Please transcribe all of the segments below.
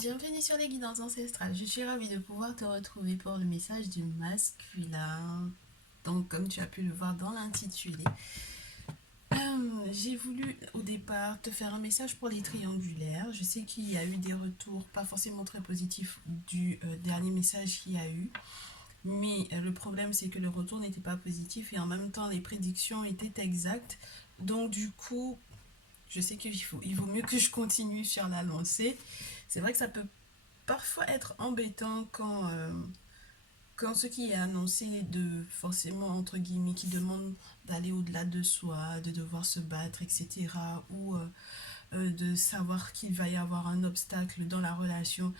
Bienvenue sur les guidances ancestrales. Je suis ravie de pouvoir te retrouver pour le message du masculin. Donc, comme tu as pu le voir dans l'intitulé, j'ai voulu au départ te faire un message pour les triangulaires. Je sais qu'il y a eu des retours pas forcément très positifs du dernier message qu'il y a eu. Mais le problème, c'est que le retour n'était pas positif et en même temps, les prédictions étaient exactes. Donc, du coup, je sais il vaut mieux que je continue sur la lancée. C'est vrai que ça peut parfois être embêtant quand ce qui est annoncé de forcément entre guillemets qui demande d'aller au-delà de soi, de devoir se battre, etc. ou de savoir qu'il va y avoir un obstacle dans la relation.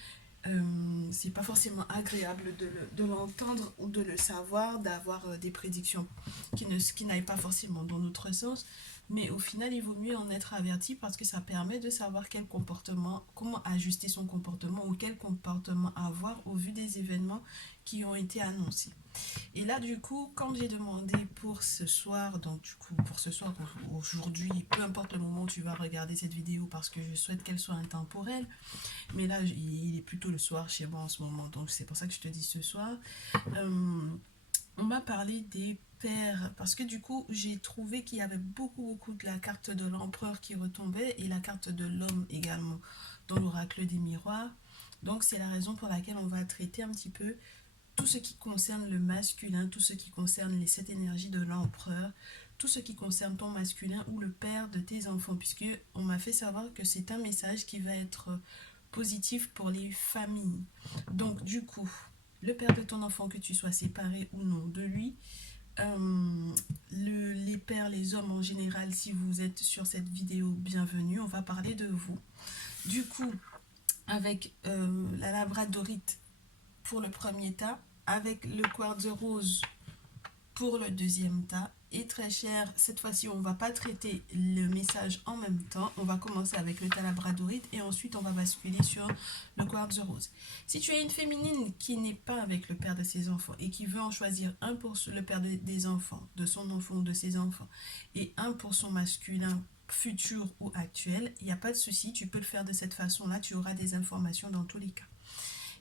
C'est pas forcément agréable de l'entendre ou de le savoir, d'avoir des prédictions qui n'aillent pas forcément dans notre sens. Mais au final, il vaut mieux en être averti parce que ça permet de savoir quel comportement, comment ajuster son comportement ou quel comportement avoir au vu des événements qui ont été annoncés. Et là, du coup, quand j'ai demandé pour ce soir, donc du coup, pour ce soir, aujourd'hui, peu importe le moment où tu vas regarder cette vidéo parce que je souhaite qu'elle soit intemporelle, mais là, il est plutôt le soir chez moi en ce moment, donc c'est pour ça que je te dis ce soir. Euh, on m'a parlé des pères, parce que du coup, j'ai trouvé qu'il y avait beaucoup de la carte de l'empereur qui retombait et la carte de l'homme également dans l'oracle des miroirs. Donc c'est la raison pour laquelle on va traiter un petit peu tout ce qui concerne le masculin, tout ce qui concerne les sept énergies de l'empereur, tout ce qui concerne ton masculin ou le père de tes enfants, puisque on m'a fait savoir que c'est un message qui va être positif pour les familles. Donc du coup, le père de ton enfant, que tu sois séparé ou non de lui, les pères, les hommes en général, si vous êtes sur cette vidéo, bienvenue, on va parler de vous. Du coup, avec la labradorite pour le premier tas, avec le quartz rose pour le deuxième tas. Et très cher, cette fois-ci, on ne va pas traiter le message en même temps. On va commencer avec le tas labradorite et ensuite on va basculer sur le quartz rose. Si tu es une féminine qui n'est pas avec le père de ses enfants et qui veut en choisir un pour le père des enfants, de son enfant ou de ses enfants, et un pour son masculin futur ou actuel, il n'y a pas de souci, tu peux le faire de cette façon-là, tu auras des informations dans tous les cas.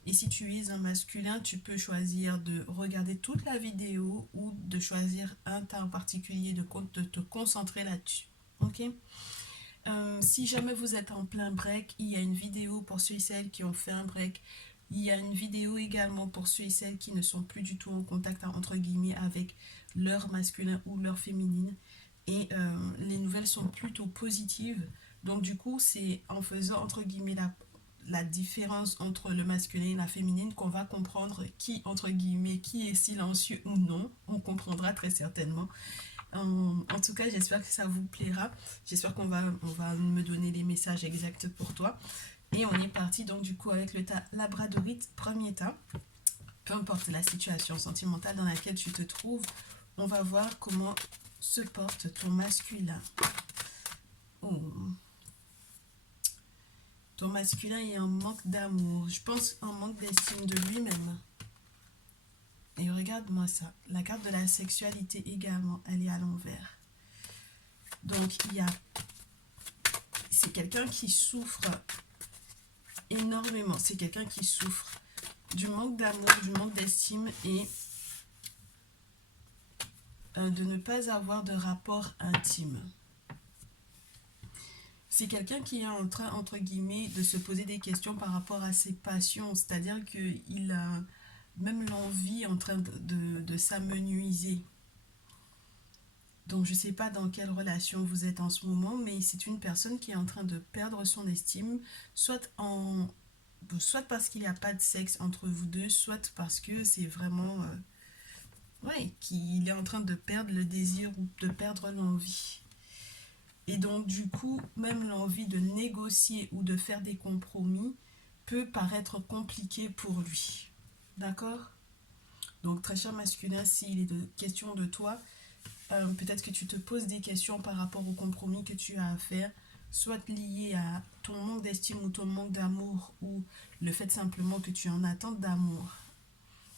Et si tu es un masculin, tu peux choisir de regarder toute la vidéo ou de choisir un tas en particulier, de te concentrer là-dessus. Ok. Si jamais vous êtes en plein break, il y a une vidéo pour ceux et celles qui ont fait un break. Il y a une vidéo également pour ceux et celles qui ne sont plus du tout en contact, entre guillemets, avec leur masculin ou leur féminine. Et les nouvelles sont plutôt positives. Donc du coup, c'est en faisant, entre guillemets, la différence entre le masculin et la féminine qu'on va comprendre qui, entre guillemets, qui est silencieux ou non. On comprendra très certainement. En tout cas, j'espère que ça vous plaira. J'espère on va me donner les messages exacts pour toi. Et on est parti donc du coup avec le tas labradorite, premier tas. Peu importe la situation sentimentale dans laquelle tu te trouves, on va voir comment se porte ton masculin. Oh. Ton masculin est en manque d'amour. Je pense en manque d'estime de lui-même. Et regarde-moi ça. La carte de la sexualité également, elle est à l'envers. Donc, c'est quelqu'un qui souffre énormément. C'est quelqu'un qui souffre du manque d'amour, du manque d'estime et de ne pas avoir de rapport intime. C'est quelqu'un qui est en train, entre guillemets, de se poser des questions par rapport à ses passions. C'est-à-dire qu'il a même l'envie en train de s'amenuiser. Donc je ne sais pas dans quelle relation vous êtes en ce moment, mais c'est une personne qui est en train de perdre son estime, soit parce qu'il n'y a pas de sexe entre vous deux, soit parce que c'est vraiment ouais, qu'il est en train de perdre le désir ou de perdre l'envie. Et donc du coup, même l'envie de négocier ou de faire des compromis peut paraître compliqué pour lui. D'accord? Donc très cher masculin, s'il est de question de toi, peut-être que tu te poses des questions par rapport au compromis que tu as à faire, soit lié à ton manque d'estime ou ton manque d'amour, ou le fait simplement que tu en attentes d'amour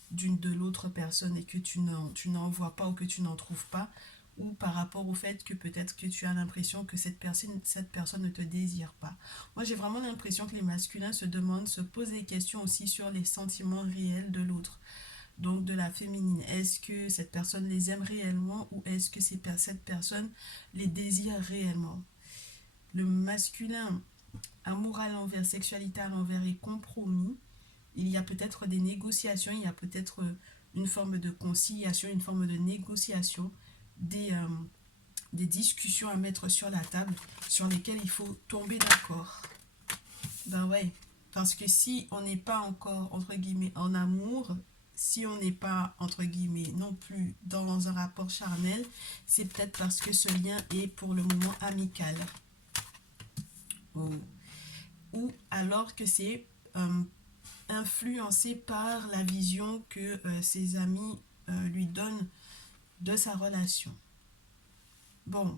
de l'autre personne et que tu n'en vois pas ou que tu n'en trouves pas, ou par rapport au fait que peut-être que tu as l'impression que cette personne ne te désire pas. Moi, j'ai vraiment l'impression que les masculins se posent des questions aussi sur les sentiments réels de l'autre, donc de la féminine. Est-ce que cette personne les aime réellement ou est-ce que cette personne les désire réellement? Le masculin, amour à l'envers, sexualité à l'envers et compromis, il y a peut-être des négociations, il y a peut-être une forme de conciliation, une forme de négociation, des discussions à mettre sur la table sur lesquelles il faut tomber d'accord. Ben ouais, parce que si on n'est pas encore, entre guillemets, en amour, si on n'est pas, entre guillemets, non plus dans un rapport charnel, c'est peut-être parce que ce lien est pour le moment amical. Oh. Ou alors que c'est influencé par la vision que ses amis lui donnent de sa relation. Bon,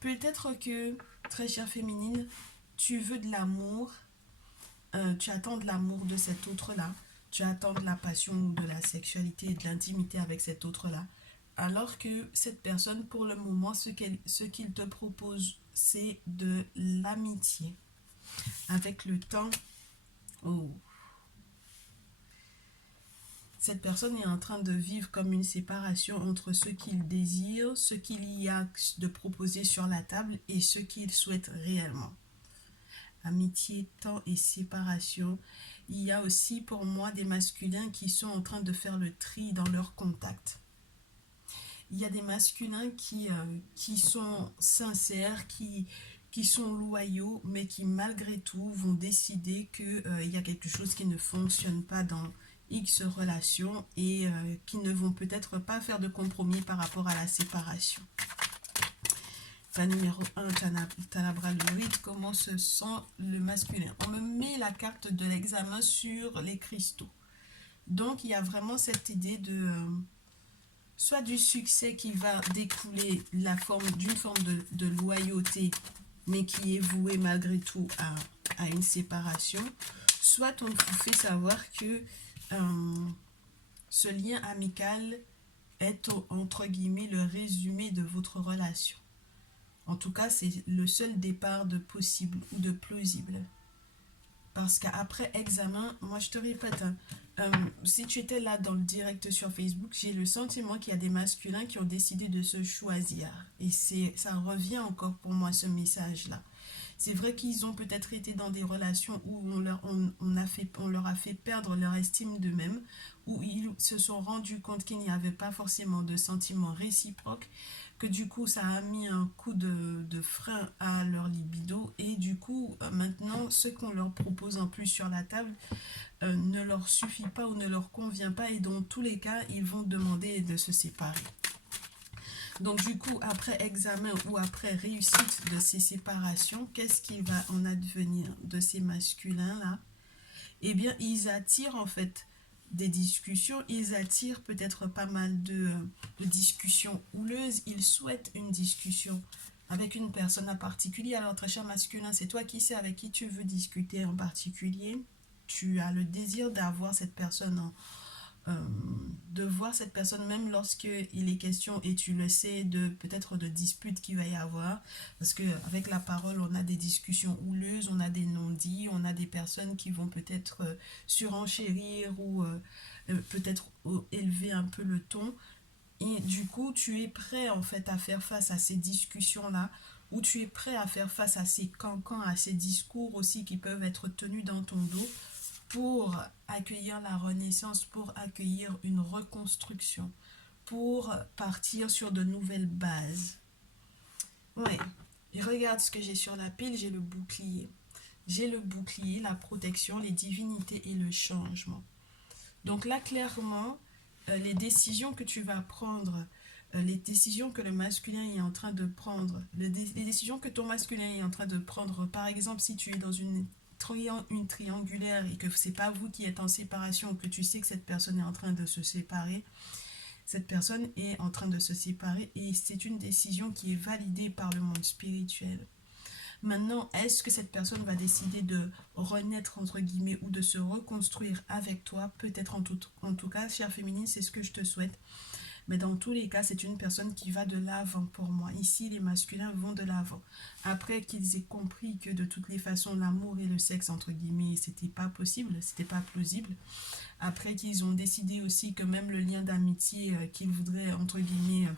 peut-être que, très chère féminine, tu veux de l'amour, tu attends de l'amour de cet autre-là, tu attends de la passion ou de la sexualité et de l'intimité avec cet autre-là, alors que cette personne, pour le moment, ce qu'il te propose, c'est de l'amitié. Avec le temps, oh, cette personne est en train de vivre comme une séparation entre ce qu'il désire, ce qu'il y a de proposé sur la table et ce qu'il souhaite réellement. Amitié, temps et séparation. Il y a aussi pour moi des masculins qui sont en train de faire le tri dans leurs contacts. Il y a des masculins qui sont sincères, qui sont loyaux, mais qui malgré tout vont décider qu'il y a quelque chose qui ne fonctionne pas dans X relations et qui ne vont peut-être pas faire de compromis par rapport à la séparation. Ta numéro 1, Talabra le 8, comment se sent le masculin? On me met la carte de l'examen sur les cristaux. Donc, il y a vraiment cette idée de soit du succès qui va découler d'une forme de loyauté, mais qui est vouée malgré tout à une séparation, soit on vous fait savoir que ce lien amical est entre guillemets le résumé de votre relation. En tout cas, c'est le seul départ de possible ou de plausible. Parce qu'après examen, moi je te répète, si tu étais là dans le direct sur Facebook, j'ai le sentiment qu'il y a des masculins qui ont décidé de se choisir. Et ça revient encore pour moi ce message-là. C'est vrai qu'ils ont peut-être été dans des relations où on leur a fait perdre leur estime d'eux-mêmes, où ils se sont rendus compte qu'il n'y avait pas forcément de sentiments réciproques, que du coup ça a mis un coup de frein à leur libido et du coup maintenant ce qu'on leur propose en plus sur la table ne leur suffit pas ou ne leur convient pas et dans tous les cas ils vont demander de se séparer. Donc du coup, après examen ou après réussite de ces séparations, qu'est-ce qu'il va en advenir de ces masculins-là? Eh bien, ils attirent en fait des discussions, ils attirent peut-être pas mal de discussions houleuses, ils souhaitent une discussion avec une personne en particulier. Alors, très cher masculin, c'est toi qui sais avec qui tu veux discuter en particulier. Tu as le désir d'avoir cette personne de voir cette personne même lorsque il est question et tu le sais de peut-être de disputes qu'il va y avoir parce que avec la parole on a des discussions houleuses, on a des non-dits, on a des personnes qui vont peut-être surenchérir ou peut-être élever un peu le ton et du coup tu es prêt en fait à faire face à ces discussions là ou tu es prêt à faire face à ces cancans, à ces discours aussi qui peuvent être tenus dans ton dos pour accueillir la renaissance, pour accueillir une reconstruction, pour partir sur de nouvelles bases. Ouais, et regarde ce que j'ai sur la pile, j'ai le bouclier. J'ai le bouclier, la protection, les divinités et le changement. Donc là, clairement, les décisions que tu vas prendre, les décisions que le masculin est en train de prendre, les décisions que ton masculin est en train de prendre, par exemple, si tu es dans une triangulaire et que c'est pas vous qui êtes en séparation, que tu sais que cette personne est en train de se séparer, cette personne est en train de se séparer et c'est une décision qui est validée par le monde spirituel. Maintenant, est-ce que cette personne va décider de renaître entre guillemets ou de se reconstruire avec toi? Peut-être en tout cas, chère féminine, c'est ce que je te souhaite. Mais dans tous les cas, c'est une personne qui va de l'avant pour moi. Ici, les masculins vont de l'avant. Après qu'ils aient compris que de toutes les façons, l'amour et le sexe, entre guillemets, c'était pas possible, c'était pas plausible. Après qu'ils ont décidé aussi que même le lien d'amitié qu'ils voudraient, entre guillemets,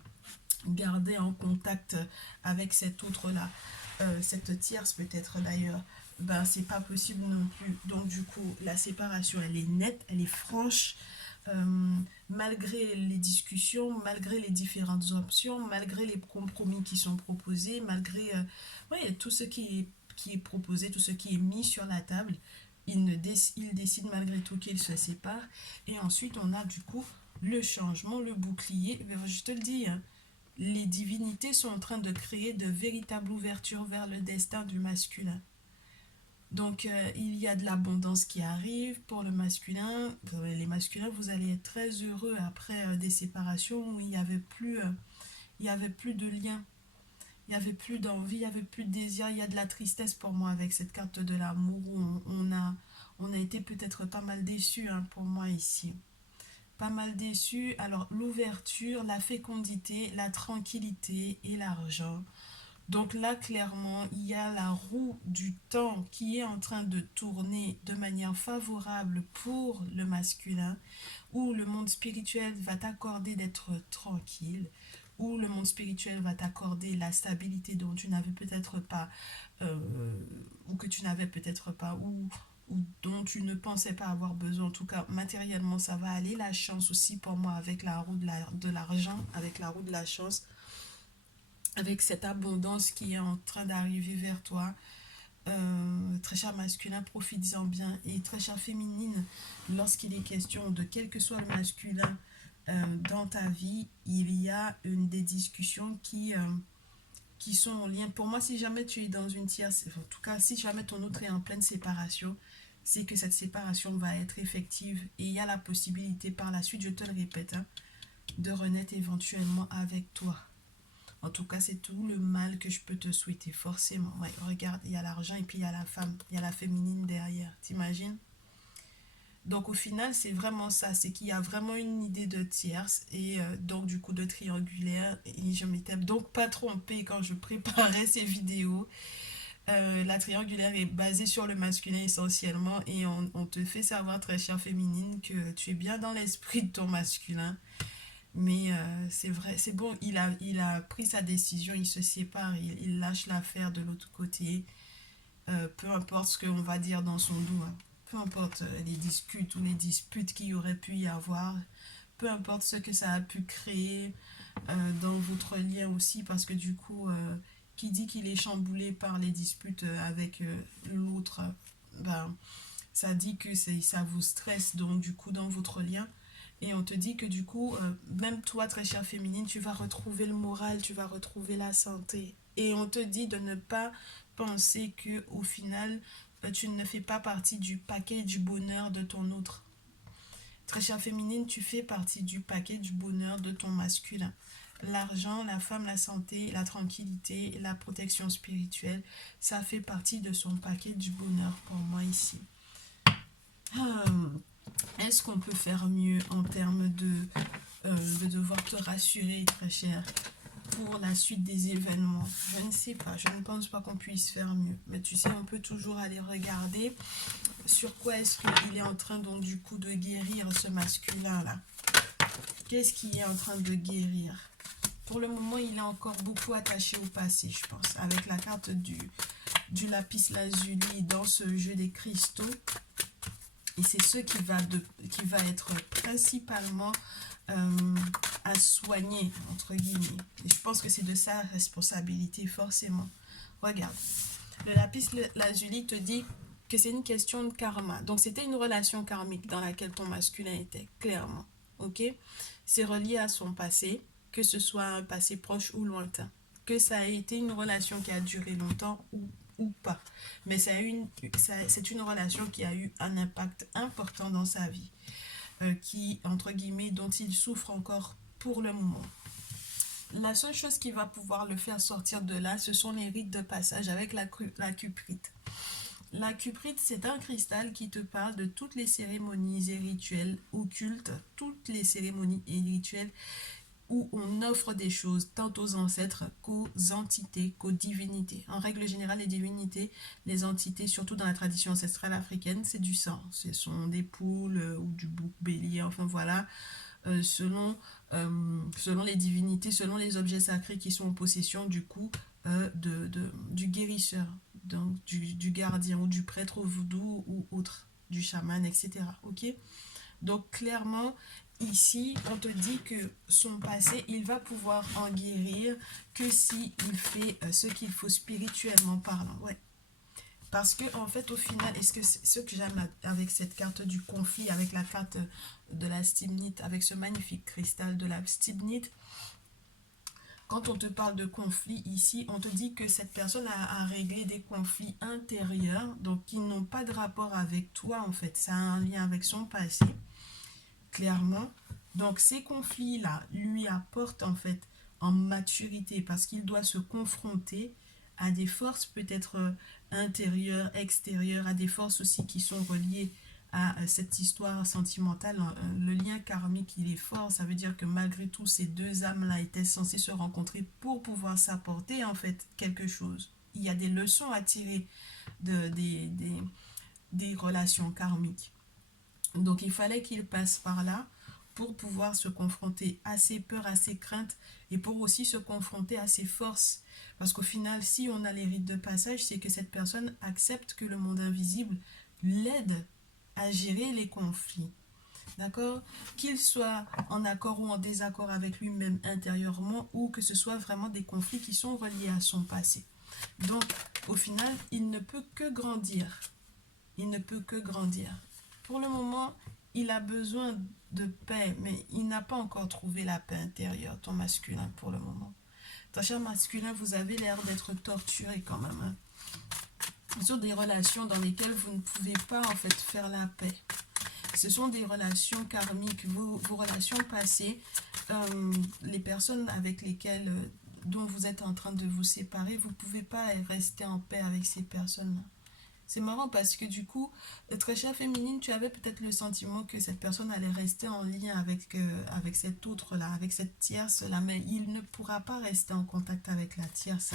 garder en contact avec cette autre-là, cette tierce peut-être d'ailleurs, ben c'est pas possible non plus. Donc du coup, la séparation, elle est nette, elle est franche, euh, malgré les discussions, malgré les différentes options, malgré les compromis qui sont proposés, malgré ouais, tout ce qui est proposé, tout ce qui est mis sur la table, il décide malgré tout qu'il se sépare. Et ensuite, on a du coup le changement, le bouclier. Je te le dis, hein, les divinités sont en train de créer de véritables ouvertures vers le destin du masculin. Donc, il y a de l'abondance qui arrive pour le masculin. Les masculins, vous allez être très heureux après des séparations où il y avait plus de lien, il y avait plus d'envie, il y avait plus de désir. Il y a de la tristesse pour moi avec cette carte de l'amour où on a été peut-être pas mal déçus, hein, pour moi ici. Pas mal déçus. Alors, l'ouverture, la fécondité, la tranquillité et l'argent. Donc là, clairement, il y a la roue du temps qui est en train de tourner de manière favorable pour le masculin, où le monde spirituel va t'accorder d'être tranquille, où le monde spirituel va t'accorder la stabilité dont tu n'avais peut-être pas, euh, ou que tu n'avais peut-être pas, ou dont tu ne pensais pas avoir besoin. En tout cas, matériellement, ça va aller. La chance aussi pour moi avec la roue de l'argent, avec la roue de la chance, avec cette abondance qui est en train d'arriver vers toi. Très cher masculin, profites-en bien. Et très chère féminine, lorsqu'il est question de quel que soit le masculin dans ta vie, il y a des discussions qui sont en lien. Pour moi, si jamais tu es dans une tierce, en tout cas, si jamais ton autre est en pleine séparation, c'est que cette séparation va être effective et il y a la possibilité par la suite, je te le répète, hein, de renaître éventuellement avec toi. En tout cas, c'est tout le mal que je peux te souhaiter, forcément. Ouais, regarde, il y a l'argent et puis il y a la femme, il y a la féminine derrière. T'imagines? Donc au final, c'est vraiment ça, c'est qu'il y a vraiment une idée de tierce et donc du coup de triangulaire. Et je m'étais donc pas trompée quand je préparais ces vidéos. La triangulaire est basée sur le masculin essentiellement et on te fait savoir, très chère féminine, que tu es bien dans l'esprit de ton masculin. Mais c'est vrai, c'est bon, il a pris sa décision, il se sépare, il lâche l'affaire de l'autre côté. Peu importe ce qu'on va dire dans son dos, hein. Peu importe les discutes ou les disputes qu'il y aurait pu y avoir, peu importe ce que ça a pu créer dans votre lien aussi, parce que du coup, qui dit qu'il est chamboulé par les disputes avec l'autre, ben, ça dit que ça vous stresse donc du coup dans votre lien. Et on te dit que du coup, même toi, très chère féminine, tu vas retrouver le moral, tu vas retrouver la santé. Et on te dit de ne pas penser que au final, tu ne fais pas partie du paquet du bonheur de ton autre. Très chère féminine, tu fais partie du paquet du bonheur de ton masculin. L'argent, la femme, la santé, la tranquillité, la protection spirituelle, ça fait partie de son paquet du bonheur pour moi ici. Est-ce qu'on peut faire mieux en termes de devoir te rassurer, très cher, pour la suite des événements? Je ne sais pas, je ne pense pas qu'on puisse faire mieux. Mais tu sais, on peut toujours aller regarder sur quoi est-ce qu'il est en train donc du coup de guérir ce masculin-là. Qu'est-ce qu'il est en train de guérir? Pour le moment, il est encore beaucoup attaché au passé, je pense, avec la carte du lapis lazuli dans ce jeu des cristaux. Et c'est ce qui va être principalement à soigner, entre guillemets. Et je pense que c'est de sa responsabilité, forcément. Regarde, le lapis lazuli te dit que c'est une question de karma. Donc, c'était une relation karmique dans laquelle ton masculin était, clairement. Ok? C'est relié à son passé, que ce soit un passé proche ou lointain. Que ça a été une relation qui a duré longtemps ou pas. Mais c'est une relation qui a eu un impact important dans sa vie, qui, entre guillemets, dont il souffre encore pour le moment. La seule chose qui va pouvoir le faire sortir de là, ce sont les rites de passage avec la cuprite. La cuprite, c'est un cristal qui te parle de toutes les cérémonies et rituels occultes, toutes les cérémonies et rituels où on offre des choses tant aux ancêtres qu'aux entités, qu'aux divinités. En règle générale, les divinités, les entités, surtout dans la tradition ancestrale africaine, c'est du sang. Ce sont des poules ou du bouc bélier, enfin voilà, selon les divinités, selon les objets sacrés qui sont en possession du coup du guérisseur, donc du gardien ou du prêtre au voodoo ou autre, du chaman, etc. Ok? Donc clairement, ici, on te dit que son passé, il va pouvoir en guérir que si il fait ce qu'il faut spirituellement parlant. Ouais. Parce que en fait, au final, est-ce que ce que j'aime avec cette carte du conflit, avec la carte de la stibnite, avec ce magnifique cristal de la stibnite, quand on te parle de conflit ici, on te dit que cette personne a réglé des conflits intérieurs, donc qui n'ont pas de rapport avec toi en fait, ça a un lien avec son passé, clairement. Donc ces conflits-là lui apportent en fait en maturité parce qu'il doit se confronter à des forces peut-être intérieures, extérieures, à des forces aussi qui sont reliées à cette histoire sentimentale. Le lien karmique, il est fort. Ça veut dire que malgré tout, ces deux âmes-là étaient censées se rencontrer pour pouvoir s'apporter en fait quelque chose. Il y a des leçons à tirer des relations karmiques. Donc il fallait qu'il passe par là pour pouvoir se confronter à ses peurs, à ses craintes et pour aussi se confronter à ses forces. Parce qu'au final, si on a les rites de passage, c'est que cette personne accepte que le monde invisible l'aide à gérer les conflits. D'accord? Qu'il soit en accord ou en désaccord avec lui-même intérieurement ou que ce soit vraiment des conflits qui sont reliés à son passé. Donc, au final, il ne peut que grandir. Il ne peut que grandir. Pour le moment, il a besoin de paix, mais il n'a pas encore trouvé la paix intérieure, ton masculin, pour le moment. Ton cher masculin, vous avez l'air d'être torturé quand même. Hein. Sur des relations dans lesquelles vous ne pouvez pas en fait faire la paix. Ce sont des relations karmiques, vos relations passées, les personnes avec lesquelles, dont vous êtes en train de vous séparer, vous ne pouvez pas rester en paix avec ces personnes-là. C'est marrant parce que du coup, très chère féminine, tu avais peut-être le sentiment que cette personne allait rester en lien avec cette autre-là, avec cette tierce-là, mais il ne pourra pas rester en contact avec la tierce.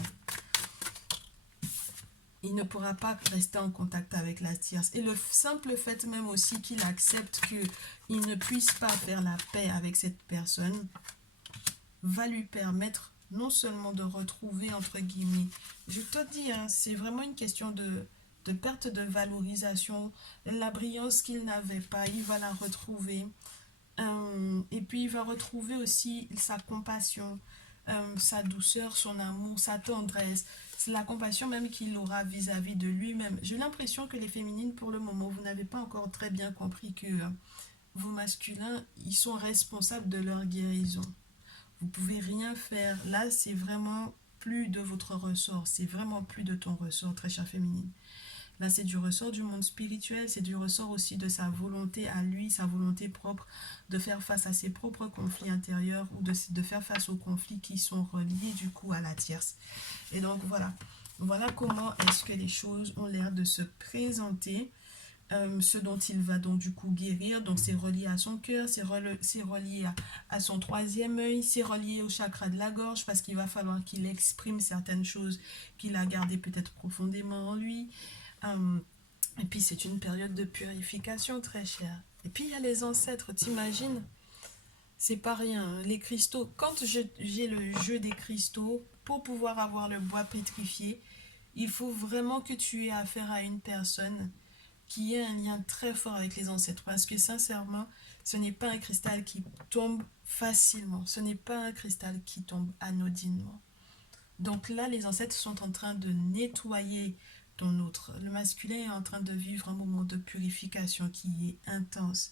Il ne pourra pas rester en contact avec la tierce. Et le simple fait même aussi qu'il accepte qu'il ne puisse pas faire la paix avec cette personne va lui permettre non seulement de retrouver, entre guillemets, je te dis, hein, c'est vraiment une question de perte de valorisation, la brillance qu'il n'avait pas, il va la retrouver. Et puis il va retrouver aussi sa compassion, sa douceur, son amour, sa tendresse, la compassion même qu'il aura vis-à-vis de lui-même. J'ai l'impression que les féminines, pour le moment, vous n'avez pas encore très bien compris que vos masculins, ils sont responsables de leur guérison. Vous pouvez rien faire. Là, c'est vraiment plus de votre ressort. C'est vraiment plus de ton ressort, très chère féminine. Là, c'est du ressort du monde spirituel, c'est du ressort aussi de sa volonté à lui, sa volonté propre de faire face à ses propres conflits intérieurs ou de faire face aux conflits qui sont reliés du coup à la tierce. Et donc voilà, voilà comment est-ce que les choses ont l'air de se présenter. Ce dont il va donc du coup guérir, donc c'est relié à son cœur, c'est relié à son troisième œil, c'est relié au chakra de la gorge parce qu'il va falloir qu'il exprime certaines choses qu'il a gardées peut-être profondément en lui. Et puis c'est une période de purification très chère. Et puis il y a les ancêtres, t'imagines? C'est pas rien, les cristaux. Quand j'ai le jeu des cristaux, pour pouvoir avoir le bois pétrifié, il faut vraiment que tu aies affaire à une personne qui ait un lien très fort avec les ancêtres. Parce que sincèrement, ce n'est pas un cristal qui tombe facilement. Ce n'est pas un cristal qui tombe anodinement. Donc là, les ancêtres sont en train de nettoyer ton autre. Le masculin est en train de vivre un moment de purification qui est intense.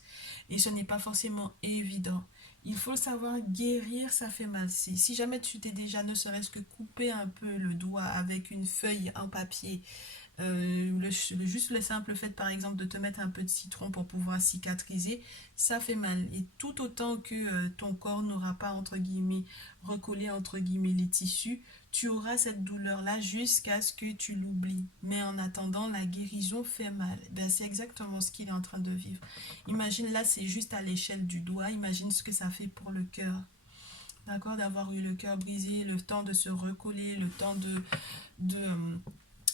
Et ce n'est pas forcément évident. Il faut savoir guérir, ça fait mal. Si jamais tu t'es déjà ne serait-ce que coupé un peu le doigt avec une feuille en papier, juste le simple fait par exemple de te mettre un peu de citron pour pouvoir cicatriser, ça fait mal. Et tout autant que ton corps n'aura pas entre guillemets recollé entre guillemets les tissus, tu auras cette douleur là jusqu'à ce que tu l'oublies. Mais en attendant, la guérison fait mal. Ben, c'est exactement ce qu'il est en train de vivre. Imagine là, c'est juste à l'échelle du doigt, imagine ce que ça fait pour le cœur. d'accord, d'avoir eu le cœur brisé, le temps de se recoller, le temps de,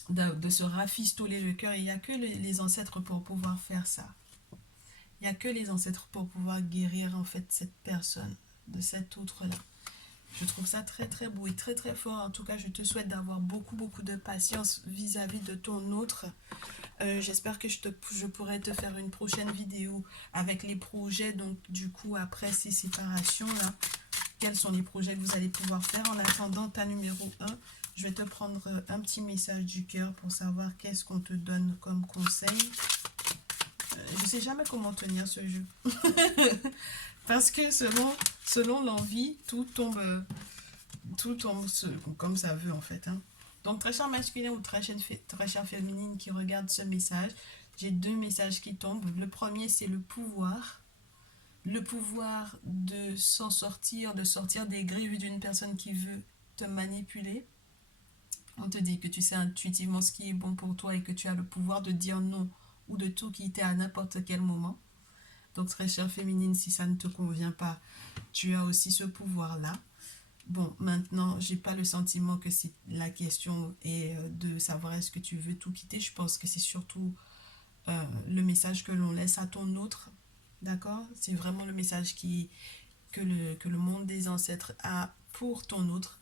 de se rafistoler le cœur. Il n'y a que les ancêtres pour pouvoir faire ça. Il n'y a que les ancêtres pour pouvoir guérir en fait cette personne de cet autre-là. Je trouve ça très très beau et très très fort. En tout cas, je te souhaite d'avoir beaucoup de patience vis-à-vis de ton autre. J'espère que je pourrai te faire une prochaine vidéo avec les projets. Donc du coup, après ces séparations-là, quels sont les projets que vous allez pouvoir faire. En attendant ta numéro 1, je vais te prendre un petit message du cœur pour savoir qu'est-ce qu'on te donne comme conseil. Je ne sais jamais comment tenir ce jeu. Parce que selon l'envie, tout tombe comme ça veut en fait. Hein. Donc très cher masculin ou très chère féminine qui regarde ce message, j'ai deux messages qui tombent. Le premier, c'est le pouvoir. Le pouvoir de s'en sortir, de sortir des griffes d'une personne qui veut te manipuler. On te dit que tu sais intuitivement ce qui est bon pour toi et que tu as le pouvoir de dire non ou de tout quitter à n'importe quel moment. Donc très chère féminine, si ça ne te convient pas, tu as aussi ce pouvoir-là. Bon, maintenant, j'ai pas le sentiment que c'est la question est de savoir est-ce que tu veux tout quitter. Je pense que c'est surtout le message que l'on laisse à ton autre. D'accord? C'est vraiment le message que le monde des ancêtres a pour ton autre.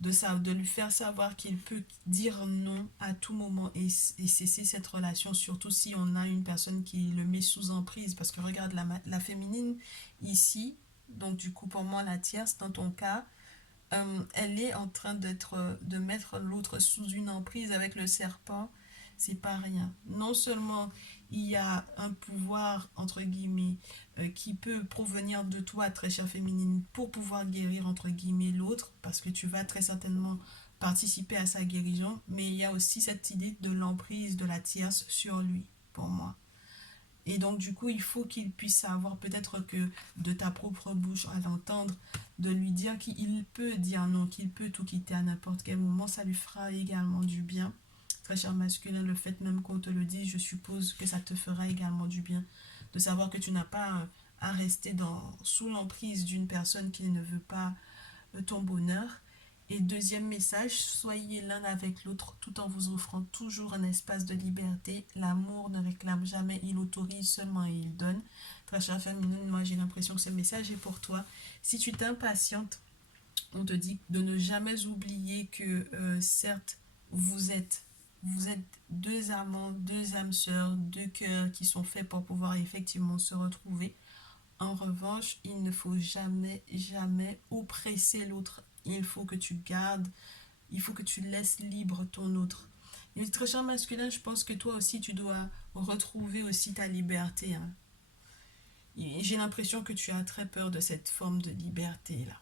De lui faire savoir qu'il peut dire non à tout moment et cesser cette relation, surtout si on a une personne qui le met sous emprise. Parce que regarde, la féminine ici, donc du coup pour moi la tierce, dans ton cas, elle est en train de mettre l'autre sous une emprise avec le serpent. C'est pas rien. Non seulement il y a un pouvoir, entre guillemets, qui peut provenir de toi, très chère féminine, pour pouvoir guérir, entre guillemets, l'autre, parce que tu vas très certainement participer à sa guérison, mais il y a aussi cette idée de l'emprise de la tierce sur lui, pour moi. Et donc, du coup, il faut qu'il puisse savoir peut-être que de ta propre bouche, à l'entendre, de lui dire qu'il peut dire non, qu'il peut tout quitter à n'importe quel moment, ça lui fera également du bien. Très cher masculin, le fait même qu'on te le dise, je suppose que ça te fera également du bien. De savoir que tu n'as pas à rester sous l'emprise d'une personne qui ne veut pas ton bonheur. Et deuxième message, soyez l'un avec l'autre tout en vous offrant toujours un espace de liberté. L'amour ne réclame jamais, il autorise seulement et il donne. Très chère féminine, moi j'ai l'impression que ce message est pour toi. Si tu t'impatientes, on te dit de ne jamais oublier que certes, vous êtes deux amants, deux âmes sœurs, deux cœurs qui sont faits pour pouvoir effectivement se retrouver. En revanche, il ne faut jamais oppresser l'autre. Il faut que tu gardes, il faut que tu laisses libre ton autre. Et très cher masculin, je pense que toi aussi, tu dois retrouver aussi ta liberté. Hein. J'ai l'impression que tu as très peur de cette forme de liberté-là,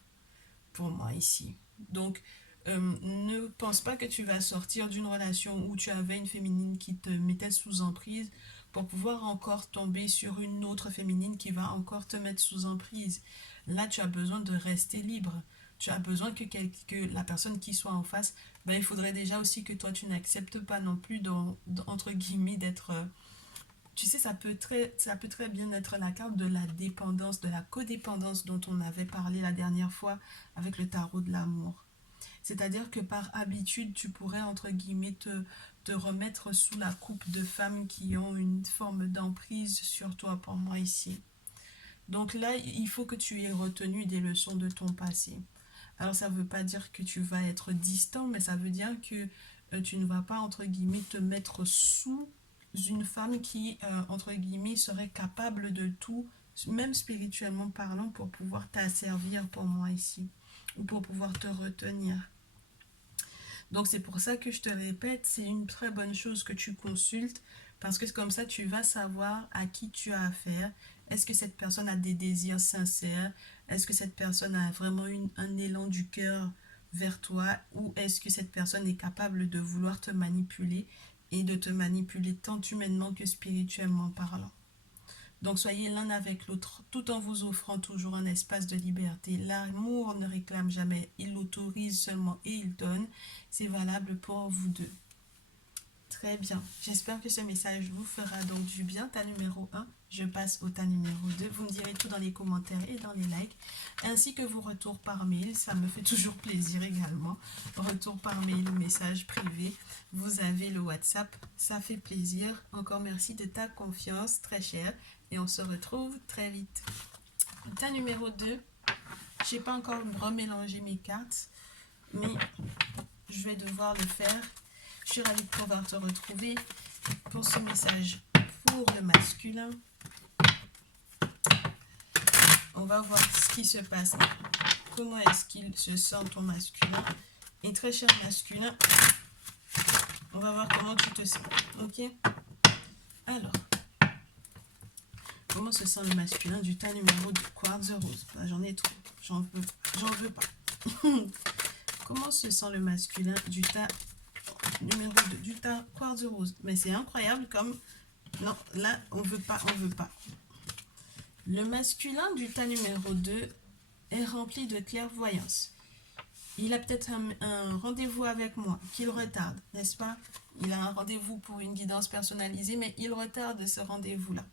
pour moi ici. Donc, ne pense pas que tu vas sortir d'une relation où tu avais une féminine qui te mettait sous emprise pour pouvoir encore tomber sur une autre féminine qui va encore te mettre sous emprise. Là, tu as besoin de rester libre. Tu as besoin que la personne qui soit en face, ben, il faudrait déjà aussi que toi, tu n'acceptes pas non plus, entre guillemets, d'être... tu sais, ça peut très bien être la carte de la dépendance, de la codépendance dont on avait parlé la dernière fois avec le tarot de l'amour. C'est-à-dire que par habitude, tu pourrais, entre guillemets, te remettre sous la coupe de femmes qui ont une forme d'emprise sur toi, pour moi ici. Donc là, il faut que tu aies retenu des leçons de ton passé. Alors ça ne veut pas dire que tu vas être distant, mais ça veut dire que tu ne vas pas, entre guillemets, te mettre sous une femme qui, entre guillemets, serait capable de tout, même spirituellement parlant, pour pouvoir t'asservir pour moi ici, ou pour pouvoir te retenir. Donc c'est pour ça que je te répète, c'est une très bonne chose que tu consultes, parce que comme ça, tu vas savoir à qui tu as affaire. Est-ce que cette personne a des désirs sincères? Est-ce que cette personne a vraiment un élan du cœur vers toi? Ou est-ce que cette personne est capable de vouloir te manipuler et de te manipuler tant humainement que spirituellement parlant? Donc soyez l'un avec l'autre tout en vous offrant toujours un espace de liberté. L'amour ne réclame jamais, il l'autorise seulement et il donne. C'est valable pour vous deux. Très bien. J'espère que ce message vous fera donc du bien. Tas numéro 1, je passe au tas numéro 2. Vous me direz tout dans les commentaires et dans les likes, ainsi que vos retours par mail. Ça me fait toujours plaisir également. Retour par mail ou message privé. Vous avez le WhatsApp. Ça fait plaisir. Encore merci de ta confiance, très chère. Et on se retrouve très vite. Tas numéro 2. Je n'ai pas encore remélangé mes cartes, mais je vais devoir le faire. Je suis ravie de pouvoir te retrouver pour ce message pour le masculin. On va voir ce qui se passe. Comment est-ce qu'il se sent ton masculin? Et très cher masculin, on va voir comment tu te sens. Ok? Alors, comment se sent le masculin du tas numéro 2? Quartz rose. J'en ai trop. J'en veux pas. Comment se sent le masculin du tas numéro 2, du tas quartz rose? Mais c'est incroyable comme... Non, là, on veut pas, on veut pas. Le masculin du tas numéro 2 est rempli de clairvoyance. Il a peut-être un rendez-vous avec moi qu'il retarde, n'est-ce pas? Il a un rendez-vous pour une guidance personnalisée, mais il retarde ce rendez-vous-là.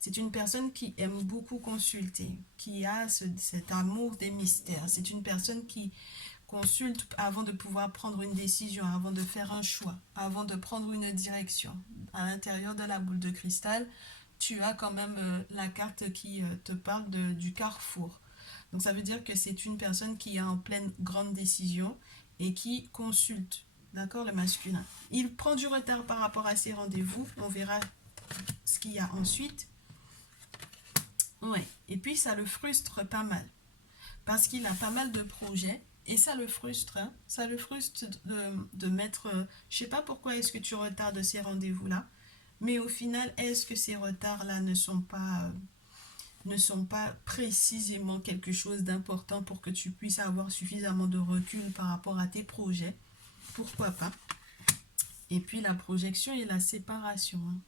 C'est une personne qui aime beaucoup consulter, qui a cet amour des mystères. C'est une personne qui consulte avant de pouvoir prendre une décision, avant de faire un choix, avant de prendre une direction. À l'intérieur de la boule de cristal, tu as quand même la carte qui te parle du carrefour. Donc ça veut dire que c'est une personne qui est en pleine grande décision et qui consulte, d'accord, le masculin. Il prend du retard par rapport à ses rendez-vous, on verra ce qu'il y a ensuite. Ouais. Et puis ça le frustre pas mal, parce qu'il a pas mal de projets, et ça le frustre, hein. Ça le frustre de mettre, je sais pas pourquoi est-ce que tu retardes ces rendez-vous-là, mais au final, est-ce que ces retards-là ne sont pas précisément quelque chose d'important pour que tu puisses avoir suffisamment de recul par rapport à tes projets? Pourquoi pas? Et puis la projection et la séparation, hein.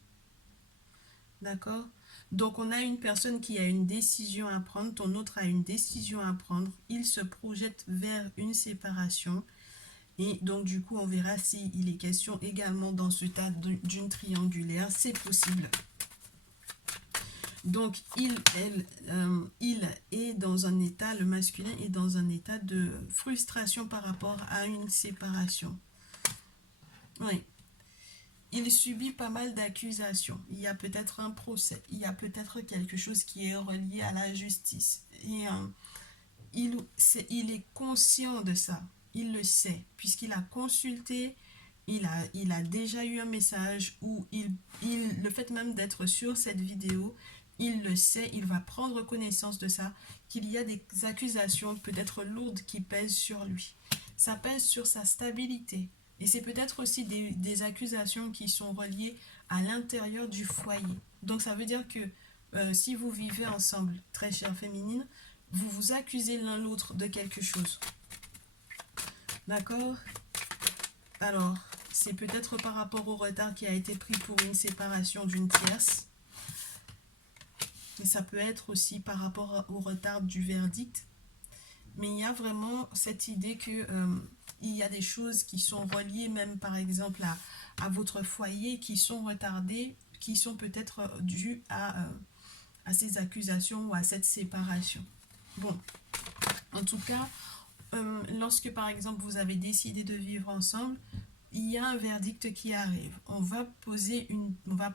D'accord? Donc on a une personne qui a une décision à prendre, ton autre a une décision à prendre. Il se projette vers une séparation. Et donc du coup on verra s'il est question également dans ce tas d'une triangulaire. C'est possible. Donc il est dans un état, le masculin est dans un état de frustration par rapport à une séparation. Oui. Il subit pas mal d'accusations. Il y a peut-être un procès. Il y a peut-être quelque chose qui est relié à la justice. Et il est conscient de ça. Il le sait. Puisqu'il a consulté, il a déjà eu un message où le fait même d'être sur cette vidéo, il le sait, il va prendre connaissance de ça, qu'il y a des accusations peut-être lourdes qui pèsent sur lui. Ça pèse sur sa stabilité. Et c'est peut-être aussi des accusations qui sont reliées à l'intérieur du foyer. Donc ça veut dire que si vous vivez ensemble, très chère féminine, vous vous accusez l'un l'autre de quelque chose. D'accord? Alors, c'est peut-être par rapport au retard qui a été pris pour une séparation d'une tierce. Et ça peut être aussi par rapport au retard du verdict. Mais il y a vraiment cette idée que il y a des choses qui sont reliées même par exemple à votre foyer, qui sont retardées, qui sont peut-être dues à ces accusations ou à cette séparation. Bon, en tout cas, lorsque par exemple vous avez décidé de vivre ensemble, il y a un verdict qui arrive. On va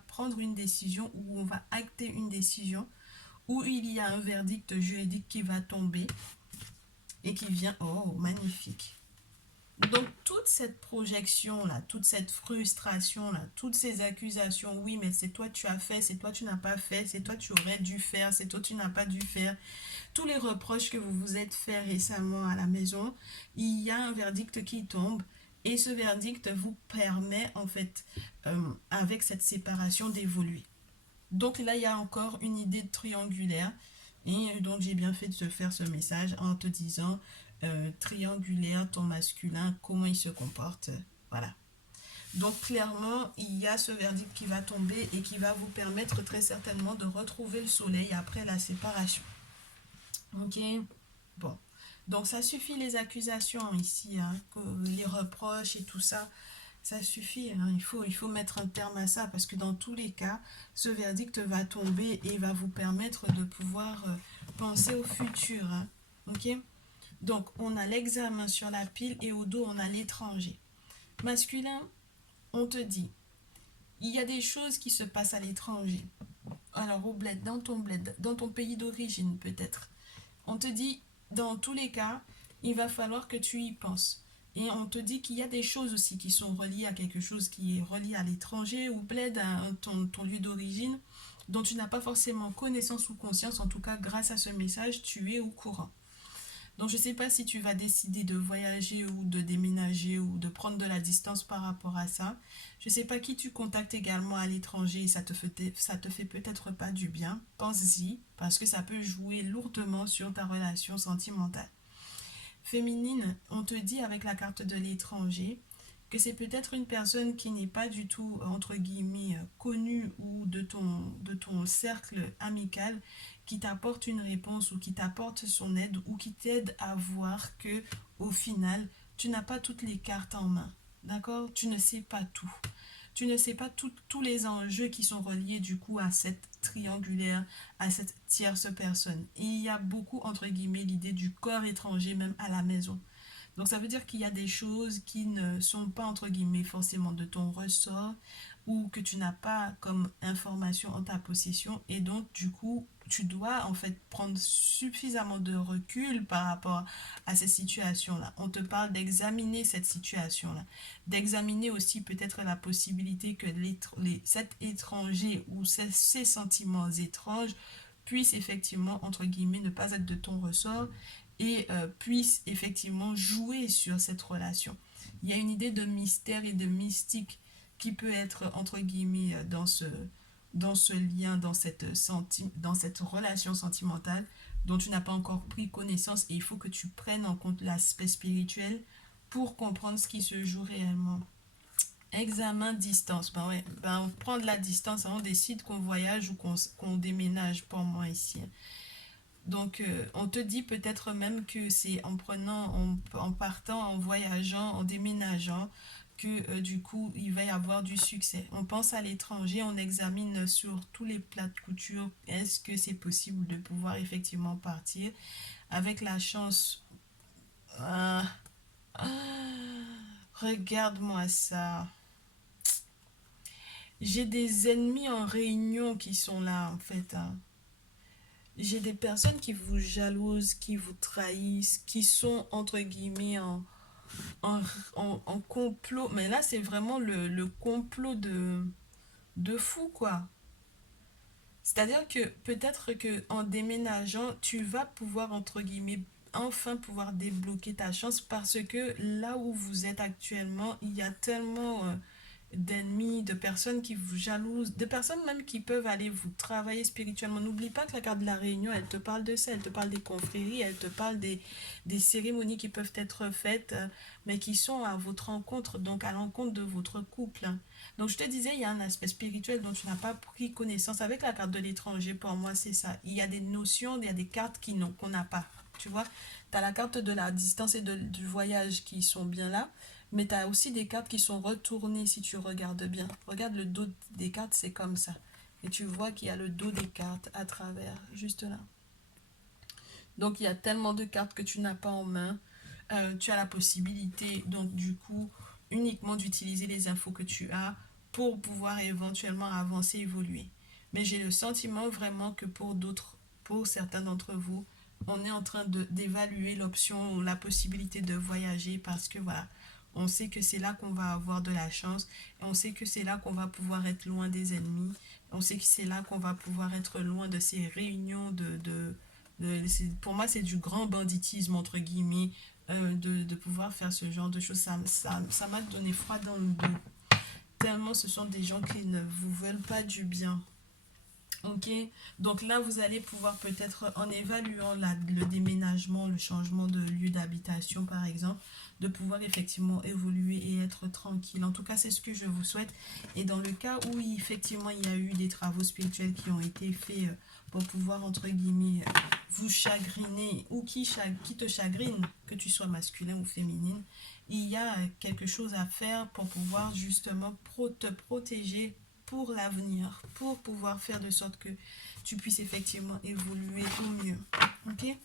prendre une décision ou on va acter une décision où il y a un verdict juridique qui va tomber et qui vient, oh, magnifique. Donc, toute cette projection-là, toute cette frustration-là, toutes ces accusations, oui, mais c'est toi tu as fait, c'est toi tu n'as pas fait, c'est toi tu aurais dû faire, c'est toi tu n'as pas dû faire, tous les reproches que vous vous êtes fait récemment à la maison, il y a un verdict qui tombe et ce verdict vous permet, en fait, avec cette séparation, d'évoluer. Donc là, il y a encore une idée de triangulaire. Et donc, j'ai bien fait de te faire ce message en te disant triangulaire, ton masculin, comment il se comporte. Voilà. Donc, clairement, il y a ce verdict qui va tomber et qui va vous permettre très certainement de retrouver le soleil après la séparation. Ok? Bon. Donc, ça suffit les accusations ici, hein, les reproches et tout ça. Ça suffit, hein. Il faut mettre un terme à ça parce que dans tous les cas, ce verdict va tomber et va vous permettre de pouvoir penser au futur, hein. Ok? Donc, on a l'examen sur la pile et au dos, on a l'étranger. Masculin, on te dit, il y a des choses qui se passent à l'étranger. Alors, au bled, dans ton pays d'origine peut-être. On te dit, dans tous les cas, il va falloir que tu y penses. Et on te dit qu'il y a des choses aussi qui sont reliées à quelque chose qui est relié à l'étranger ou bled, à ton lieu d'origine, dont tu n'as pas forcément connaissance ou conscience. En tout cas, grâce à ce message, tu es au courant. Donc, je ne sais pas si tu vas décider de voyager ou de déménager ou de prendre de la distance par rapport à ça. Je ne sais pas qui tu contactes également à l'étranger et ça te fait peut-être pas du bien. Pense-y parce que ça peut jouer lourdement sur ta relation sentimentale. Féminine, on te dit avec la carte de l'étranger que c'est peut-être une personne qui n'est pas du tout, entre guillemets, connue ou de ton cercle amical qui t'apporte une réponse ou qui t'apporte son aide ou qui t'aide à voir que au final, tu n'as pas toutes les cartes en main. D'accord? Tu ne sais pas tout. Tu ne sais pas tous les enjeux qui sont reliés du coup à cette triangulaire, à cette tierce personne. Et il y a beaucoup, entre guillemets, l'idée du corps étranger même à la maison. Donc ça veut dire qu'il y a des choses qui ne sont pas entre guillemets forcément de ton ressort ou que tu n'as pas comme information en ta possession et donc du coup tu dois en fait prendre suffisamment de recul par rapport à ces situations-là. On te parle d'examiner cette situation-là, d'examiner aussi peut-être la possibilité que cet étranger ou ces sentiments étranges puissent effectivement entre guillemets ne pas être de ton ressort et puisse effectivement jouer sur cette relation. Il y a une idée de mystère et de mystique qui peut être entre guillemets dans ce lien, dans cette relation sentimentale dont tu n'as pas encore pris connaissance et il faut que tu prennes en compte l'aspect spirituel pour comprendre ce qui se joue réellement. Examen distance. Ben ouais, ben on prend de la distance, hein, on décide qu'on voyage ou qu'on déménage pour moi ici. Donc, on te dit peut-être même que c'est en prenant, en partant, en voyageant, en déménageant, que du coup, il va y avoir du succès. On pense à l'étranger, on examine sur tous les plats de couture, est-ce que c'est possible de pouvoir effectivement partir avec la chance. Ah, regarde-moi ça. J'ai des ennemis en réunion qui sont là, en fait, hein. J'ai des personnes qui vous jalousent, qui vous trahissent, qui sont entre guillemets en, en complot. Mais là, c'est vraiment le complot de fou, quoi. C'est-à-dire que peut-être que en déménageant, tu vas pouvoir, entre guillemets, enfin pouvoir débloquer ta chance parce que là où vous êtes actuellement, il y a tellement d'ennemis, de personnes qui vous jalousent, de personnes même qui peuvent aller vous travailler spirituellement. N'oublie pas que la carte de la Réunion, elle te parle de ça, elle te parle des confréries, elle te parle des cérémonies qui peuvent être faites, mais qui sont à votre rencontre, donc à l'encontre de votre couple. Donc je te disais, il y a un aspect spirituel dont tu n'as pas pris connaissance. Avec la carte de l'étranger, pour moi, c'est ça. Il y a des notions, il y a des cartes qu'on n'a pas. Tu vois, tu as la carte de la distance et du voyage qui sont bien là. Mais tu as aussi des cartes qui sont retournées si tu regardes bien. Regarde le dos des cartes, c'est comme ça. Et tu vois qu'il y a le dos des cartes à travers, juste là. Donc il y a tellement de cartes que tu n'as pas en main. Tu as la possibilité, donc du coup, uniquement d'utiliser les infos que tu as pour pouvoir éventuellement avancer, évoluer. Mais j'ai le sentiment vraiment que pour certains d'entre vous, on est en train d'évaluer l'option, la possibilité de voyager parce que voilà, on sait que c'est là qu'on va avoir de la chance et on sait que c'est là qu'on va pouvoir être loin des ennemis. On sait que c'est là qu'on va pouvoir être loin de ces réunions pour moi, c'est du grand banditisme, entre guillemets, de pouvoir faire ce genre de choses. Ça m'a donné froid dans le dos. Tellement ce sont des gens qui ne vous veulent pas du bien. Ok, donc là vous allez pouvoir peut-être en évaluant le déménagement, le changement de lieu d'habitation par exemple, de pouvoir effectivement évoluer et être tranquille. En tout cas c'est ce que je vous souhaite. Et dans le cas où effectivement il y a eu des travaux spirituels qui ont été faits pour pouvoir entre guillemets vous chagrinez ou qui te chagrine, que tu sois masculin ou féminine, il y a quelque chose à faire pour pouvoir justement te protéger pour l'avenir, pour pouvoir faire de sorte que tu puisses effectivement évoluer au mieux. Ok?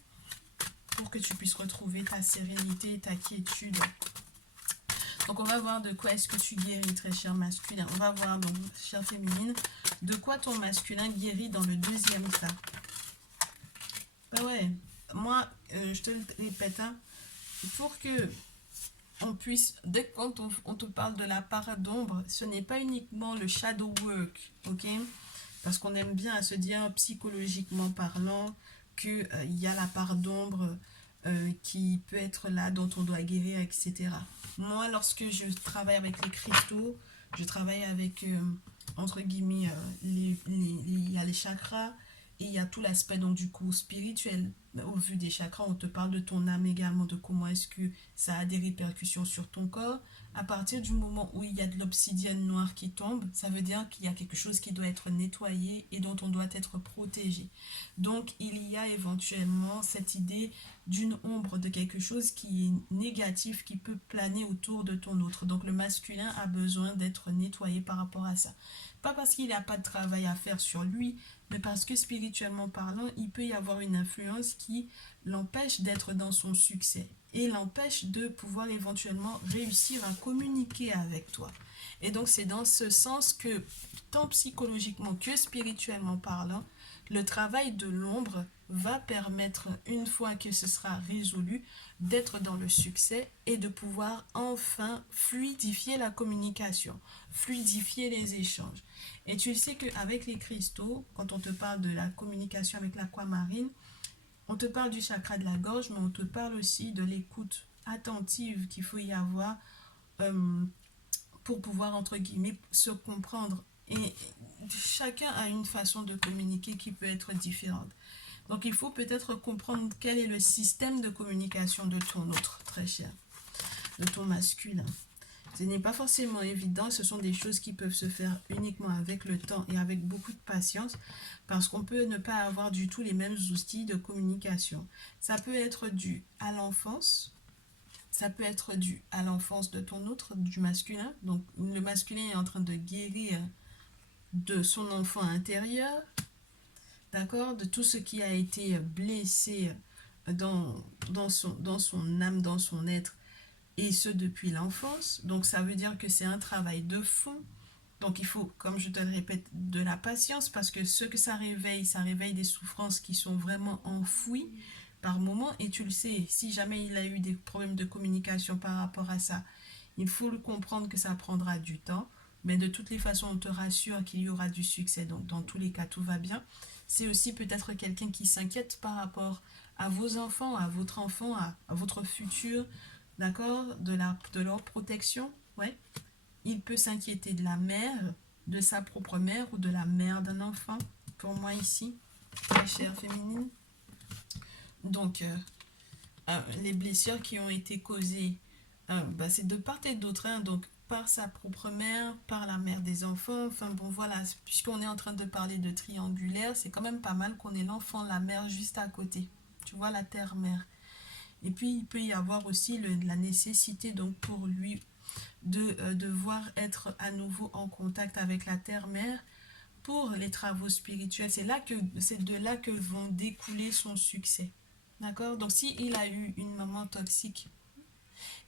Pour que tu puisses retrouver ta sérénité, ta quiétude. Donc on va voir de quoi est-ce que tu guéris, très cher masculin. On va voir donc, chère féminine, de quoi ton masculin guérit dans le deuxième cas. Ben ouais, moi, je te le répète, hein, pour que on puisse, dès que quand on te parle de la part d'ombre, ce n'est pas uniquement le shadow work, ok? Parce qu'on aime bien à se dire, psychologiquement parlant, qu'il y a la part d'ombre qui peut être là, dont on doit guérir, etc. Moi, lorsque je travaille avec les cristaux, je travaille avec, entre guillemets, il y a les chakras et il y a tout l'aspect donc du coup spirituel. Au vu des chakras, on te parle de ton âme également, de comment est-ce que ça a des répercussions sur ton corps. À partir du moment où il y a de l'obsidienne noire qui tombe, ça veut dire qu'il y a quelque chose qui doit être nettoyé et dont on doit être protégé. Donc, il y a éventuellement cette idée d'une ombre, de quelque chose qui est négatif, qui peut planer autour de ton autre. Donc, le masculin a besoin d'être nettoyé par rapport à ça. Pas parce qu'il n'a pas de travail à faire sur lui, mais parce que spirituellement parlant, il peut y avoir une influence qui l'empêche d'être dans son succès et l'empêche de pouvoir éventuellement réussir à communiquer avec toi. Et donc c'est dans ce sens que, tant psychologiquement que spirituellement parlant, le travail de l'ombre va permettre, une fois que ce sera résolu, d'être dans le succès et de pouvoir enfin fluidifier la communication, fluidifier les échanges. Et tu sais qu'avec les cristaux, quand on te parle de la communication avec l'aquamarine, on te parle du chakra de la gorge, mais on te parle aussi de l'écoute attentive qu'il faut y avoir euh, pour pouvoir, entre guillemets, se comprendre. Et chacun a une façon de communiquer qui peut être différente. Donc, il faut peut-être comprendre quel est le système de communication de ton autre, très cher, de ton masculin. Ce n'est pas forcément évident, ce sont des choses qui peuvent se faire uniquement avec le temps et avec beaucoup de patience, parce qu'on peut ne pas avoir du tout les mêmes outils de communication. Ça peut être dû à l'enfance, ça peut être dû à l'enfance de ton autre, du masculin. Donc le masculin est en train de guérir de son enfant intérieur, d'accord, de tout ce qui a été blessé dans son âme, dans son être, et ce depuis l'enfance. Donc ça veut dire que c'est un travail de fond. Donc il faut, comme je te le répète, de la patience, parce que ce que ça réveille des souffrances qui sont vraiment enfouies par moment. Et tu le sais, si jamais il a eu des problèmes de communication par rapport à ça, il faut le comprendre que ça prendra du temps. Mais de toutes les façons, on te rassure qu'il y aura du succès. Donc dans tous les cas, tout va bien. C'est aussi peut-être quelqu'un qui s'inquiète par rapport à vos enfants, à votre enfant, à votre futur, d'accord, de leur protection, ouais. Il peut s'inquiéter de la mère, de sa propre mère ou de la mère d'un enfant, pour moi ici, la chair féminine. Donc, les blessures qui ont été causées, c'est de part et d'autre, hein, donc par sa propre mère, par la mère des enfants, enfin bon voilà, puisqu'on est en train de parler de triangulaire, c'est quand même pas mal qu'on ait l'enfant, la mère juste à côté, tu vois, la terre-mère. Et puis il peut y avoir aussi la nécessité donc pour lui de devoir être à nouveau en contact avec la terre-mère pour les travaux spirituels. C'est de là que vont découler son succès. D'accord? Donc si il a eu une maman toxique,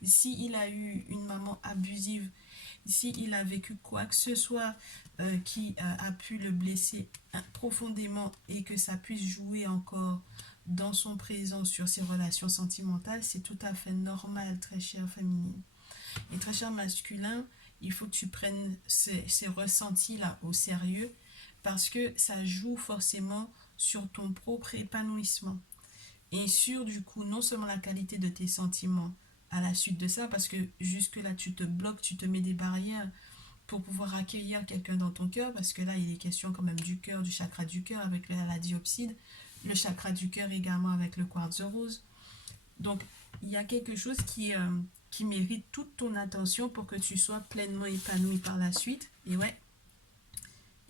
si il a eu une maman abusive, si il a vécu quoi que ce soit qui a pu le blesser profondément et que ça puisse jouer encore dans son présent sur ses relations sentimentales, c'est tout à fait normal, très chère féminine. Et très cher masculin, il faut que tu prennes ces ressentis-là au sérieux, parce que ça joue forcément sur ton propre épanouissement. Et sur du coup, non seulement la qualité de tes sentiments à la suite de ça, parce que jusque-là tu te bloques, tu te mets des barrières pour pouvoir accueillir quelqu'un dans ton cœur, parce que là il est question quand même du cœur, du chakra du cœur avec la diopside, le chakra du cœur également avec le quartz rose. Donc il y a quelque chose qui mérite toute ton attention pour que tu sois pleinement épanoui par la suite. Et ouais.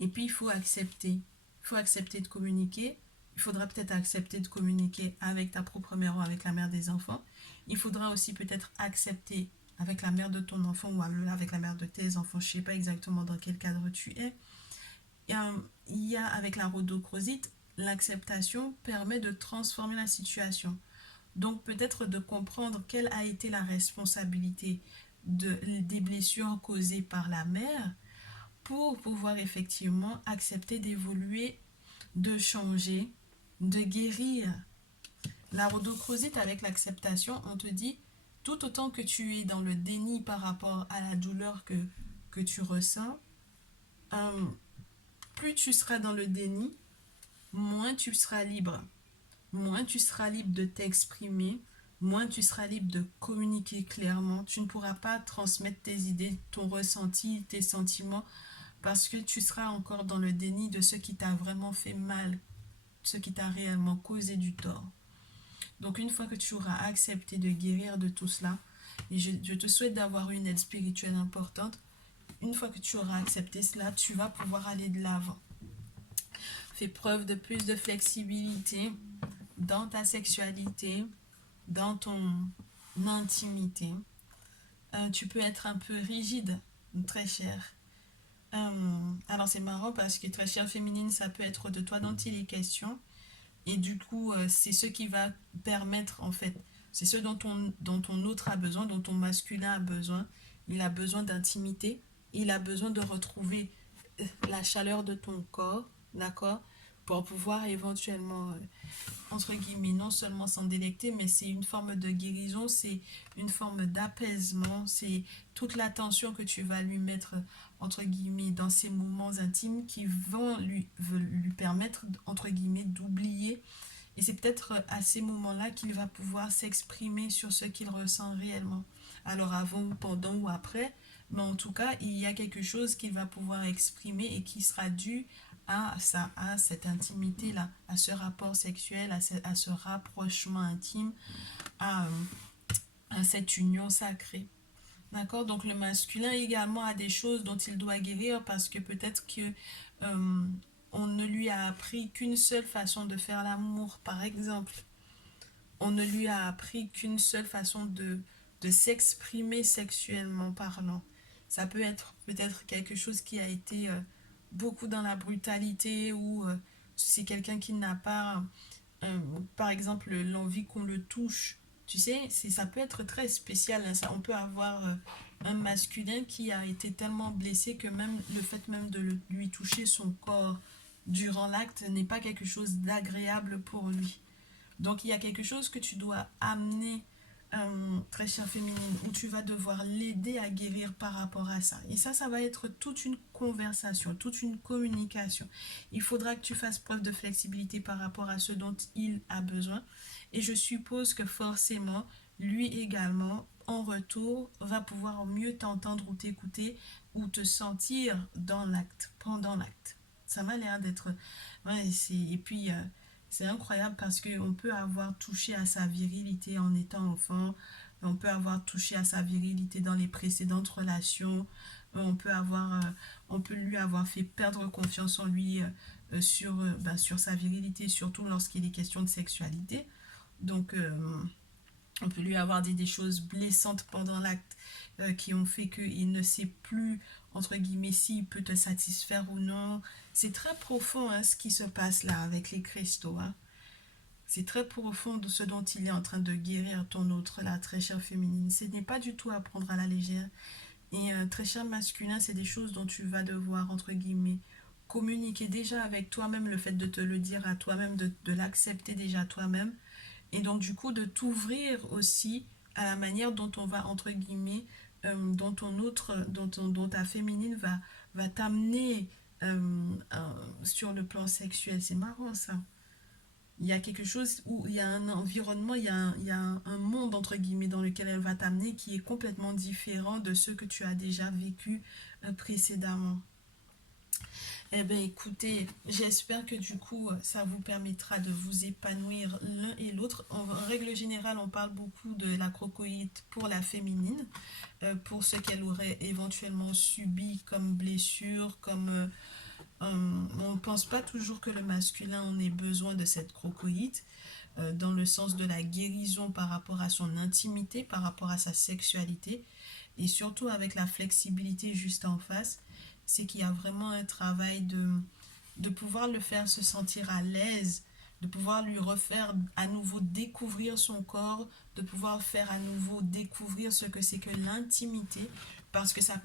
Et puis il faut accepter. Il faut accepter de communiquer. Il faudra peut-être accepter de communiquer avec ta propre mère ou avec la mère des enfants. Il faudra aussi peut-être accepter avec la mère de ton enfant ou avec la mère de tes enfants. Je ne sais pas exactement dans quel cadre tu es. Il y a avec la rhodochrosite, l'acceptation permet de transformer la situation. Donc peut-être de comprendre quelle a été la responsabilité des blessures causées par la mère pour pouvoir effectivement accepter d'évoluer, de changer, de guérir. La rhodochrosite avec l'acceptation, on te dit, tout autant que tu es dans le déni par rapport à la douleur que tu ressens, plus tu seras dans le déni, moins tu seras libre. Moins tu seras libre de t'exprimer, moins tu seras libre de communiquer clairement. Tu ne pourras pas transmettre tes idées, ton ressenti, tes sentiments, parce que tu seras encore dans le déni de ce qui t'a vraiment fait mal, ce qui t'a réellement causé du tort. Donc une fois que tu auras accepté de guérir de tout cela, et je te souhaite d'avoir une aide spirituelle importante, une fois que tu auras accepté cela, tu vas pouvoir aller de l'avant. Fais preuve de plus de flexibilité dans ta sexualité, dans ton intimité. Tu peux être un peu rigide, très cher. Alors c'est marrant parce que très chère féminine, ça peut être de toi dont il est question. Et du coup, c'est ce qui va permettre, en fait, c'est ce dont ton autre a besoin, dont ton masculin a besoin. Il a besoin d'intimité, il a besoin de retrouver la chaleur de ton corps, d'accord, pour pouvoir éventuellement, entre guillemets, non seulement s'en délecter, mais c'est une forme de guérison, c'est une forme d'apaisement, c'est toute l'attention que tu vas lui mettre, entre guillemets, dans ces moments intimes qui vont lui permettre, entre guillemets, d'oublier. Et c'est peut-être à ces moments-là qu'il va pouvoir s'exprimer sur ce qu'il ressent réellement. Alors avant, pendant ou après, mais en tout cas, il y a quelque chose qu'il va pouvoir exprimer et qui sera dû à cette intimité-là, à ce rapport sexuel, à ce rapprochement intime, à, à cette union sacrée. D'accord? Donc le masculin également a des choses dont il doit guérir parce que peut-être que on ne lui a appris qu'une seule façon de faire l'amour, par exemple. On ne lui a appris qu'une seule façon de s'exprimer sexuellement parlant. Ça peut être peut-être quelque chose qui a été beaucoup dans la brutalité ou c'est quelqu'un qui n'a pas, par exemple, l'envie qu'on le touche. Tu sais, ça peut être très spécial. Hein, ça, on peut avoir un masculin qui a été tellement blessé que même le fait même de lui toucher son corps durant l'acte n'est pas quelque chose d'agréable pour lui. Donc il y a quelque chose que tu dois amener, très chère féminine, où tu vas devoir l'aider à guérir par rapport à ça. Et ça va être toute une conversation, toute une communication. Il faudra que tu fasses preuve de flexibilité par rapport à ce dont il a besoin. Et je suppose que forcément, lui également, en retour, va pouvoir mieux t'entendre ou t'écouter ou te sentir dans l'acte, pendant l'acte. Ça m'a l'air d'être... Ouais, et puis, c'est incroyable parce qu'on peut avoir touché à sa virilité en étant enfant, on peut avoir touché à sa virilité dans les précédentes relations, on peut on peut lui avoir fait perdre confiance en lui sur sa virilité, surtout lorsqu'il est question de sexualité. Donc, on peut lui avoir dit des choses blessantes pendant l'acte qui ont fait qu'il ne sait plus, entre guillemets, s'il peut te satisfaire ou non. C'est très profond hein, ce qui se passe là avec les cristaux. Hein. C'est très profond de ce dont il est en train de guérir ton autre, la très chère féminine. Ce n'est pas du tout à prendre à la légère. Et très cher masculin, c'est des choses dont tu vas devoir, entre guillemets, communiquer déjà avec toi-même, le fait de te le dire à toi-même, de l'accepter déjà toi-même. Et donc, du coup, de t'ouvrir aussi à la manière dont on va, entre guillemets, dont ta féminine va t'amener sur le plan sexuel. C'est marrant, ça. Il y a quelque chose où il y a un environnement, il y a un monde, entre guillemets, dans lequel elle va t'amener qui est complètement différent de ce que tu as déjà vécu précédemment. Eh bien, écoutez, j'espère que du coup, ça vous permettra de vous épanouir l'un et l'autre. En règle générale, on parle beaucoup de la crocoïde pour la féminine, pour ce qu'elle aurait éventuellement subi comme blessure, comme On ne pense pas toujours que le masculin en ait besoin de cette crocoïde, dans le sens de la guérison par rapport à son intimité, par rapport à sa sexualité, et surtout avec la flexibilité juste en face, c'est qu'il y a vraiment un travail de pouvoir le faire se sentir à l'aise, de pouvoir lui refaire à nouveau découvrir son corps, de pouvoir faire à nouveau découvrir ce que c'est que l'intimité, parce que ça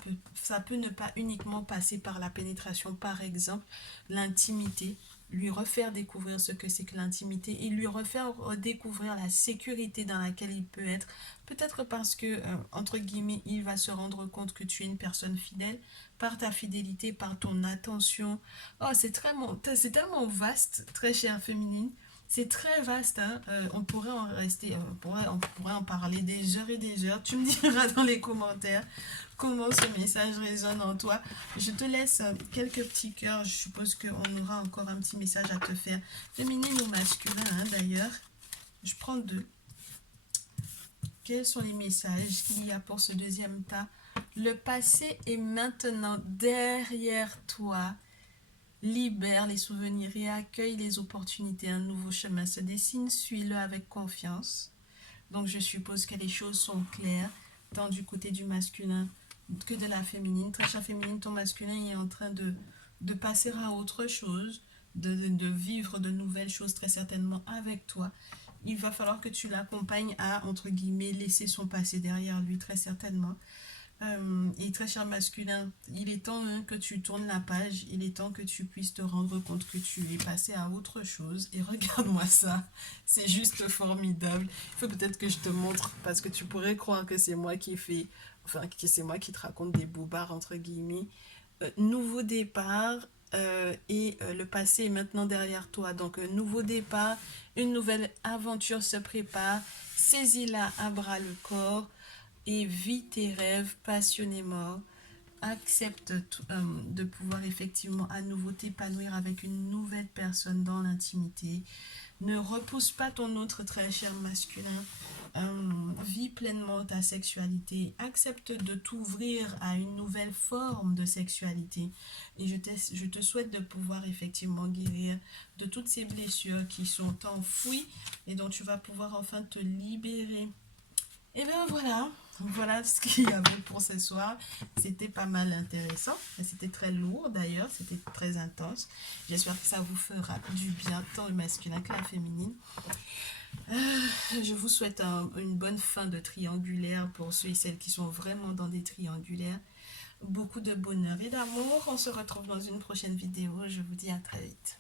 peut ne pas uniquement passer par la pénétration, par exemple, l'intimité, lui refaire découvrir ce que c'est que l'intimité et lui refaire découvrir la sécurité dans laquelle il peut être. Peut-être parce que, entre guillemets, il va se rendre compte que tu es une personne fidèle par ta fidélité, par ton attention. Oh, c'est tellement vaste, très chère féminine. C'est très vaste, hein. On pourrait en rester, on pourrait en parler des heures et des heures. Tu me diras dans les commentaires comment ce message résonne en toi. Je te laisse quelques petits cœurs. Je suppose qu'on aura encore un petit message à te faire. Féminine ou masculin, hein, d'ailleurs. Je prends deux. Quels sont les messages qu'il y a pour ce deuxième tas? Le passé est maintenant derrière toi. Libère les souvenirs et accueille les opportunités. Un nouveau chemin se dessine. Suis-le avec confiance. Donc je suppose que les choses sont claires, tant du côté du masculin que de la féminine. Très chère féminine, ton masculin est en train de passer à autre chose, de vivre de nouvelles choses très certainement avec toi. Il va falloir que tu l'accompagnes à, entre guillemets, laisser son passé derrière lui, très certainement. Et très cher masculin, il est temps, hein, que tu tournes la page, il est temps que tu puisses te rendre compte que tu es passé à autre chose. Et regarde-moi ça, c'est juste formidable. Il faut peut-être que je te montre, parce que tu pourrais croire que c'est moi qui fais, enfin, que c'est moi qui te raconte des bobards, entre guillemets. Nouveau départ, le passé est maintenant derrière toi. Donc, nouveau départ, une nouvelle aventure se prépare. Saisis-la à bras le corps et vis tes rêves passionnément. Accepte de pouvoir effectivement à nouveau t'épanouir avec une nouvelle personne dans l'intimité. Ne repousse pas ton autre très cher masculin. Vis pleinement ta sexualité. Accepte de t'ouvrir à une nouvelle forme de sexualité. Et je te souhaite de pouvoir effectivement guérir de toutes ces blessures qui sont enfouies et dont tu vas pouvoir enfin te libérer. Et bien voilà, voilà ce qu'il y avait pour ce soir. C'était pas mal intéressant. C'était très lourd d'ailleurs, c'était très intense. J'espère que ça vous fera du bien, tant le masculin que la féminine. Je vous souhaite une bonne fin de triangulaire pour ceux et celles qui sont vraiment dans des triangulaires. Beaucoup de bonheur et d'amour. On se retrouve dans une prochaine vidéo. Je vous dis à très vite.